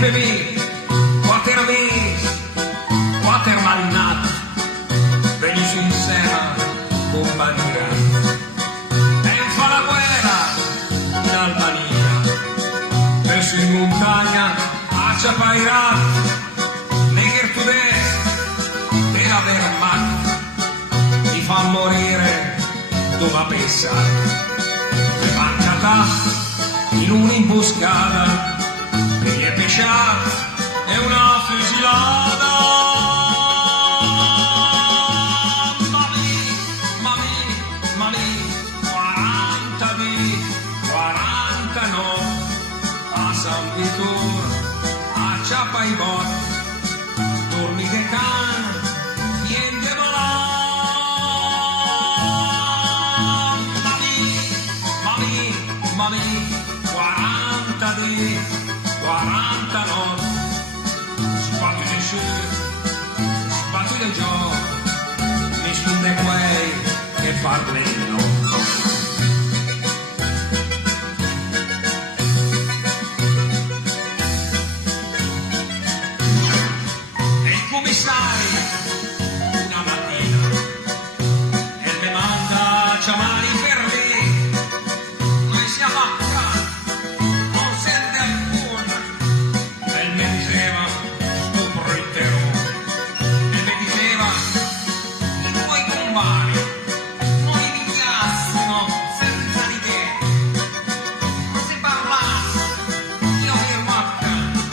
FB, Watermis, Watermalinat, veni su in sera con bandiera. E fa la guerra in Albania, verso in montagna a Chapairat, Neger Tudè e la Wehrmacht mi fa morire dove pensa. E mancata in un'imboscata che gli è pesciata e una fusilata. Mami, 40 di 49 a San Vitor, a Chapairat, torni de can, niente volà. Mami, 40 di 49, sbattute su, sbattute giù, nessun di quei che parlino. E il commissario una mattina e mi manda a chiamare i fermi. Noi siamo a casa, non sente alcuna. E mi diceva stupro il terrore. E mi diceva i tuoi compagni non li dichiarassero senza di te. Non si parlasse, io fermo a casa.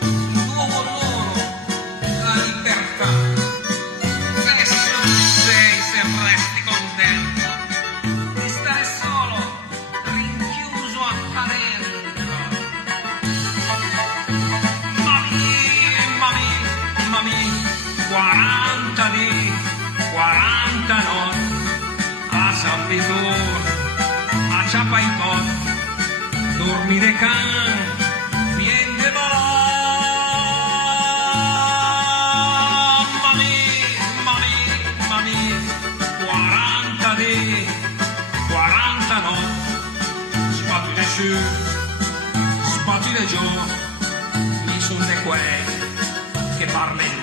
Il tuo valore, la libertà. Che sei se resti contento di stare solo, rinchiuso a dentro. Mami, 40 di 49 a San Vitor, a Chapairat, dormi de can, vien de volà. Mami, 40 di 49, sbattute su, sbattute giù, mi son de quei che parlino.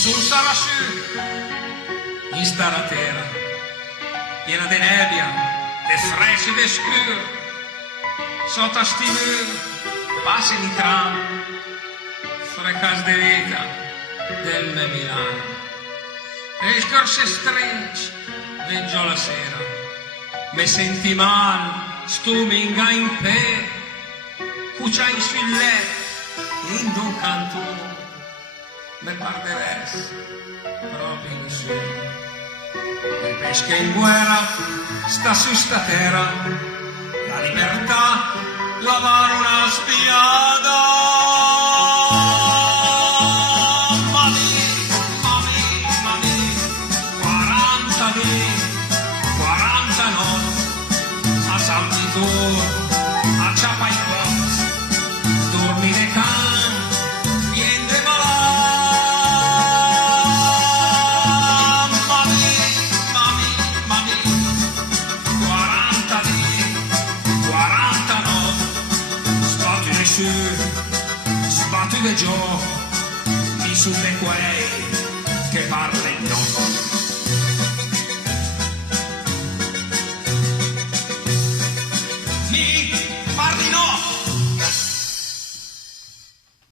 Sul sala su, in sta la terra, piena di nebbia, di freschi e scuri, sotto a sti muri, passi di tram, fra case di vita del Milano. E scorse stringi, veggio la sera, mi senti male, stuminga in pe, cucciai sul letto, in un canto. Me parderesti proprio in su. Il pesce in guerra sta su sta terra, la libertà lavare una spiada. Mami, 40 di 49 a San Vitor, a Chapairat, dormi de can, vien de volà. Mami, 40 di 49, sbattute su, sbattute giù, mi su de quei